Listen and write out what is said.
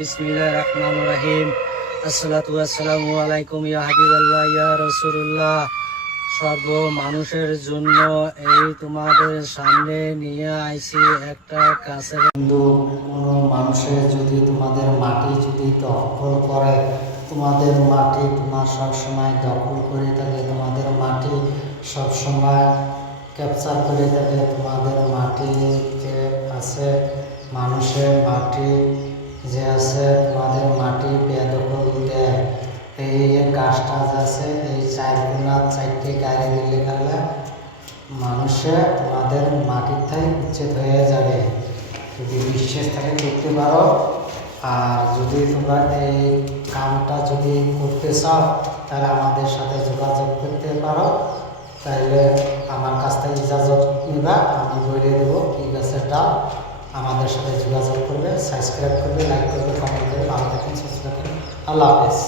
বিসমিল্লাহির রহমানির রহিম। আসসালাতু ওয়াসসালামু আলাইকুম ইয়া হাবিবাল্লাহ ইয়া রাসূলুল্লাহ। সর্ব মানুষের জন্য এই তোমাদের সামনে নিয়ে আইছি একটা কাছের বন্ধু। কোনো মানুষের যদি তোমাদের মাটি যদি দখল করে, তোমাদের মাটি তোমার সবসময় দখল করে থাকে, তোমাদের মাটি সবসময় ক্যাপচার করে থাকে, তোমাদের মাটি যে আছে মানুষের মাটি যে আছে তোমাদের মাটি বেদখল দেয়। এই গাছটা আছে এই 4 কোনা 4টে গাড়ি দিলে গেলে মানুষে তোমাদের মাটির থেকে উচ্ছেদ হয়ে যাবে। যদি বিশ্বাস থাকে করতে পারো, আর যদি তোমরা এই কামটা যদি করতে চাও তাহলে আমাদের সাথে যোগাযোগ করতে পারো। তাহলে আমার কাছ থেকে ইজাজত নিবা, আমি বলে দেবো কি গাছেরটা। আমাদের সাথে যোগাযোগ করবে, সাবস্ক্রাইব করবে, লাইক করবে, কমেন্ট করবে। ভালো থাকেন, সুস্থ থাকেন। আল্লাহ হাফেজ।